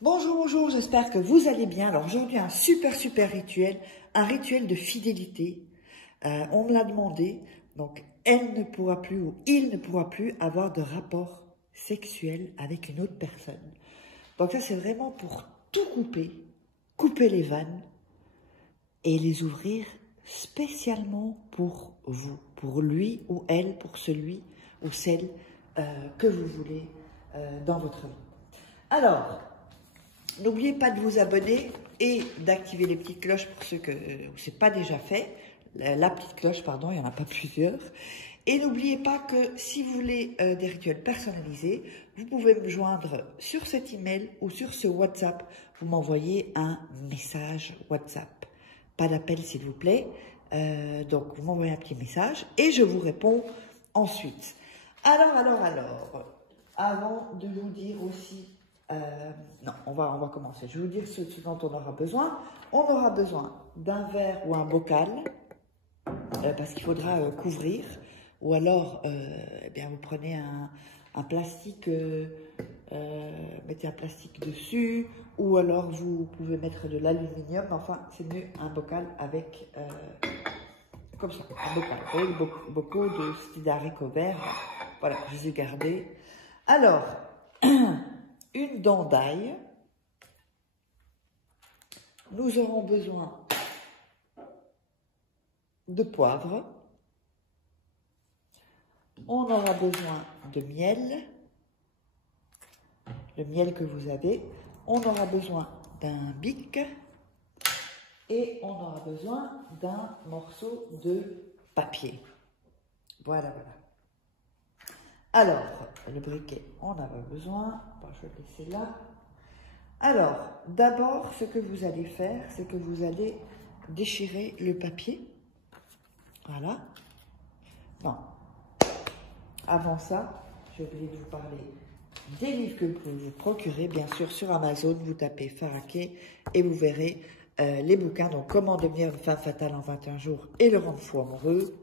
Bonjour, bonjour, j'espère que vous allez bien. Alors aujourd'hui, un super rituel, un rituel de fidélité. On me l'a demandé, donc elle ne pourra plus ou il ne pourra plus avoir de rapport sexuel avec une autre personne. Donc ça, c'est vraiment pour tout couper les vannes et les ouvrir spécialement pour vous, pour lui ou elle, pour celui ou celle que vous voulez dans votre vie. Alors, n'oubliez pas de vous abonner et d'activer les petites cloches pour ceux que ce n'est pas déjà fait. La petite cloche, pardon, il n'y en a pas plusieurs. Et n'oubliez pas que si vous voulez des rituels personnalisés, vous pouvez me joindre sur cet email ou sur ce WhatsApp. Vous m'envoyez un message WhatsApp. Pas d'appel, s'il vous plaît. Donc, vous m'envoyez un petit message et je vous réponds ensuite. Alors, avant de vous dire aussi... non, on va commencer. Je vais vous dire ce dont on aura besoin. On aura besoin d'un verre ou un bocal, parce qu'il faudra couvrir. Ou alors, eh bien, vous prenez un plastique, mettez un plastique dessus. Ou alors, vous pouvez mettre de l'aluminium. Enfin, c'est mieux un bocal avec, comme ça, un bocal. Vous voyez, le bocaux de style haricots verts. Voilà, je les ai gardés. Alors... une dent d'ail, nous aurons besoin de poivre, on aura besoin de miel, le miel que vous avez, on aura besoin d'un bic et on aura besoin d'un morceau de papier. Voilà. Alors, le briquet, on en a besoin, bon, je vais le laisser là. Alors, d'abord, ce que vous allez faire, c'est que vous allez déchirer le papier. Voilà. Non. Avant ça, j'ai oublié de vous parler des livres que vous pouvez vous procurer. Bien sûr, sur Amazon, vous tapez Faraké et vous verrez les bouquins. Donc, comment devenir une femme fatale en 21 jours et le rendre fou amoureux.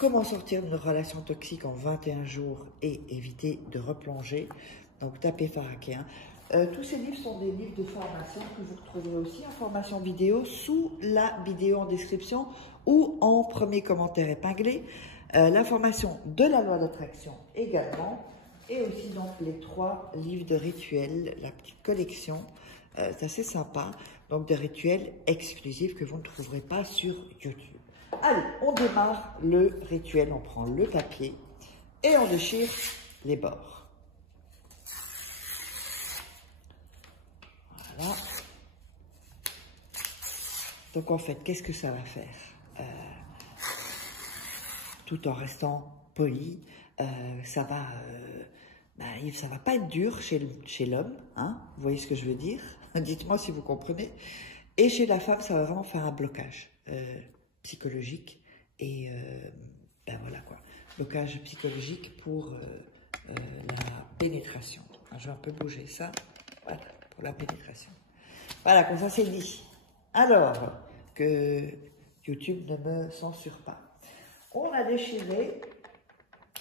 Comment sortir d'une relation toxique en 21 jours et éviter de replonger. Donc, tapez Faraké. Tous ces livres sont des livres de formation que vous retrouverez aussi en formation vidéo sous la vidéo en description ou en premier commentaire épinglé. L'information de la loi d'attraction également. Et aussi donc les 3 livres de rituels, la petite collection. C'est assez sympa. Donc de rituels exclusifs que vous ne trouverez pas sur YouTube. Allez, on démarre le rituel. On prend le papier et on déchire les bords. Voilà. Donc en fait, qu'est-ce que ça va faire tout en restant poli, ça va pas être dur chez l'homme, hein, vous voyez ce que je veux dire? Dites-moi si vous comprenez. Et chez la femme, ça va vraiment faire un blocage psychologique et ben voilà quoi, blocage psychologique pour la pénétration. Alors, je vais un peu bouger ça, voilà, pour la pénétration. Voilà, comme ça c'est dit. Alors, que YouTube ne me censure pas. On a déchiré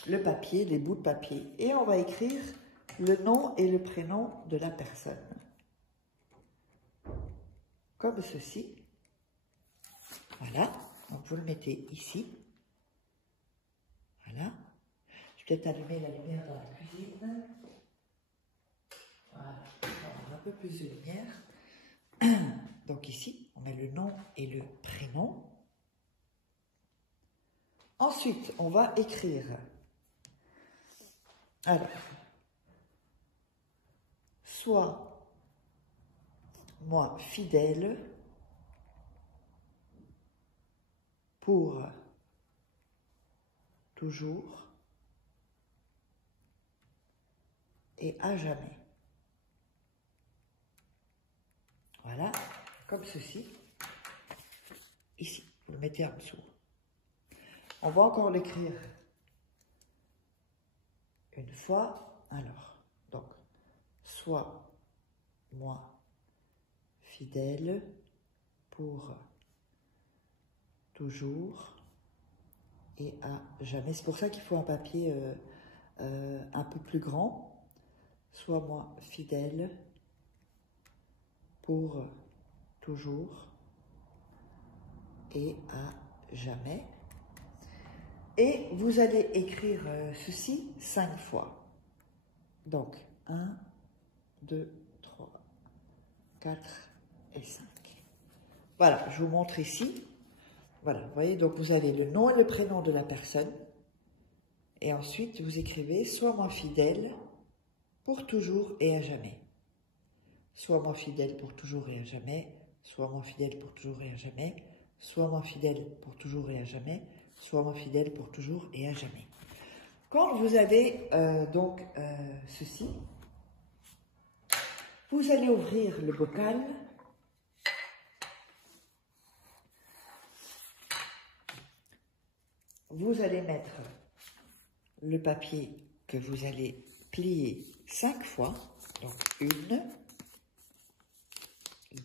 le papier, les bouts de papier, et on va écrire le nom et le prénom de la personne. Comme ceci. Voilà. Donc vous le mettez ici. Voilà. Je vais peut-être allumer la lumière dans la cuisine. Voilà. On a un peu plus de lumière. Donc ici, on met le nom et le prénom. Ensuite, on va écrire. Alors, sois moi fidèle pour toujours et à jamais. Voilà, comme ceci. Ici, vous le mettez en dessous. On va encore l'écrire une fois. Alors, donc, sois moi fidèle pour toujours et à jamais. C'est pour ça qu'il faut un papier un peu plus grand. Sois moi fidèle pour toujours et à jamais. Et vous allez écrire ceci 5 fois. Donc, 1, 2, 3, 4 et 5. Voilà, je vous montre ici. Voilà, vous voyez, donc vous avez le nom et le prénom de la personne. Et ensuite, vous écrivez « Sois-moi fidèle pour toujours et à jamais ». Sois-moi fidèle pour toujours et à jamais. Sois-moi fidèle pour toujours et à jamais. Sois-moi fidèle pour toujours et à jamais. Sois-moi fidèle pour toujours et à jamais. Quand vous avez ceci, vous allez ouvrir le bocal. Vous allez mettre le papier que vous allez plier 5 fois. Donc 1,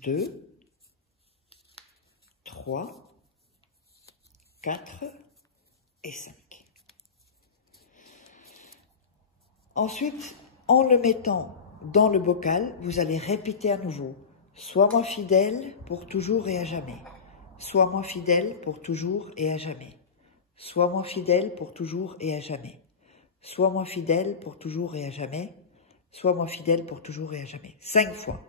2, 3, 4 et 5. Ensuite, en le mettant dans le bocal, vous allez répéter à nouveau « Sois-moi fidèle pour toujours et à jamais. Sois-moi fidèle pour toujours et à jamais. Sois-moi fidèle pour toujours et à jamais. Sois-moi fidèle pour toujours et à jamais. Sois-moi fidèle pour toujours et à jamais. » 5 fois.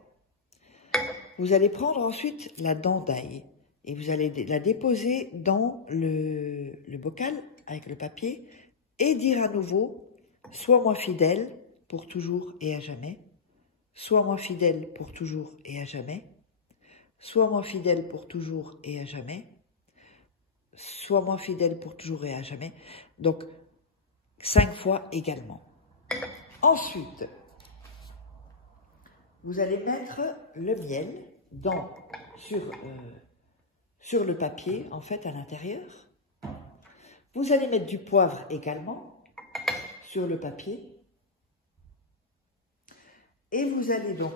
Vous allez prendre ensuite la dent d'ail et vous allez la déposer dans le bocal avec le papier et dire à nouveau « Sois-moi fidèle pour toujours et à jamais. Sois-moi fidèle pour toujours et à jamais. Sois-moi fidèle pour toujours et à jamais. Sois-moi fidèle pour toujours et à jamais. » Donc, 5 fois également. Ensuite, vous allez mettre le miel sur le papier, en fait, à l'intérieur. Vous allez mettre du poivre également sur le papier. Et vous allez donc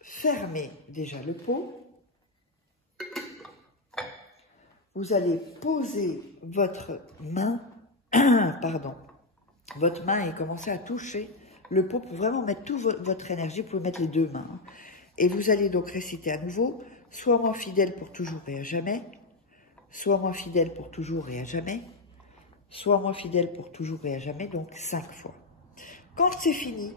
fermer déjà le pot. Vous allez poser votre main, votre main et commencer à toucher le pot pour vraiment mettre toute votre énergie. Vous pouvez mettre les 2 mains. Et vous allez donc réciter à nouveau « Sois-moi fidèle pour toujours et à jamais. Sois-moi fidèle pour toujours et à jamais. Sois-moi fidèle pour toujours et à jamais. » Donc 5 fois. Quand c'est fini,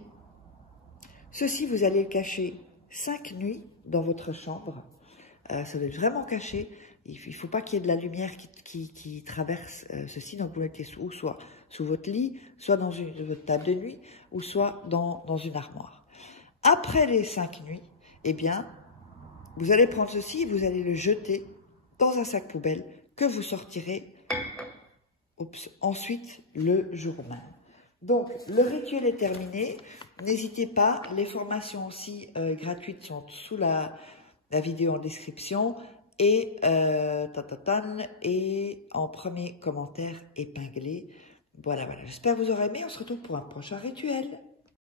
ceci vous allez le cacher 5 nuits dans votre chambre. Ça doit être vraiment caché. Il ne faut pas qu'il y ait de la lumière qui traverse ceci. Donc vous le mettez soit sous votre lit, soit dans votre table de nuit, ou soit dans une armoire. Après les 5 nuits, eh bien, vous allez prendre ceci et vous allez le jeter dans un sac poubelle que vous sortirez ensuite le jour même. Donc, le rituel est terminé. N'hésitez pas, les formations aussi gratuites sont sous la vidéo en description et en premier commentaire épinglé. Voilà, j'espère que vous aurez aimé. On se retrouve pour un prochain rituel.